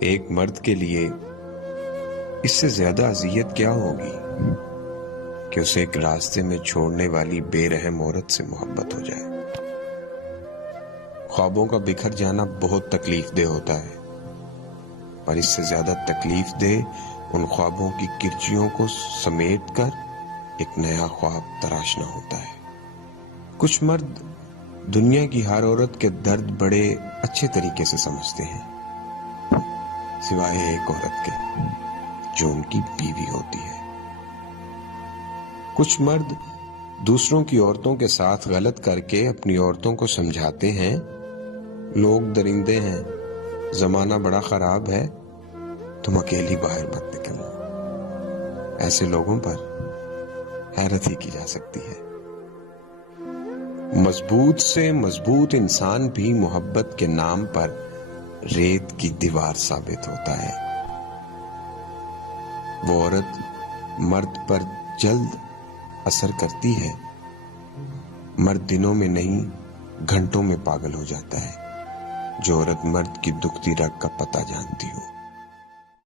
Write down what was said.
ایک مرد کے لیے اس سے زیادہ اذیت کیا ہوگی کہ اسے ایک راستے میں چھوڑنے والی بے رحم عورت سے محبت ہو جائے۔ خوابوں کا بکھر جانا بہت تکلیف دہ ہوتا ہے، اور اس سے زیادہ تکلیف دہ ان خوابوں کی کرچیوں کو سمیٹ کر ایک نیا خواب تراشنا ہوتا ہے۔ کچھ مرد دنیا کی ہر عورت کے درد بڑے اچھے طریقے سے سمجھتے ہیں، سوائے ایک عورت کے جو ان کی بیوی ہوتی ہے۔ کچھ مرد دوسروں کی عورتوں کے ساتھ غلط کر کے اپنی عورتوں کو سمجھاتے ہیں، لوگ درندے ہیں، زمانہ بڑا خراب ہے، تم اکیلی باہر مت نکلنا۔ ایسے لوگوں پر حیرت ہی کی جا سکتی ہے۔ مضبوط سے مضبوط انسان بھی محبت کے نام پر ریت کی دیوار ثابت ہوتا ہے۔ وہ عورت مرد پر جلد اثر کرتی ہے، مرد دنوں میں نہیں گھنٹوں میں پاگل ہو جاتا ہے۔ جو عورت مرد کی دکھتی رگ کا پتہ جانتی ہو۔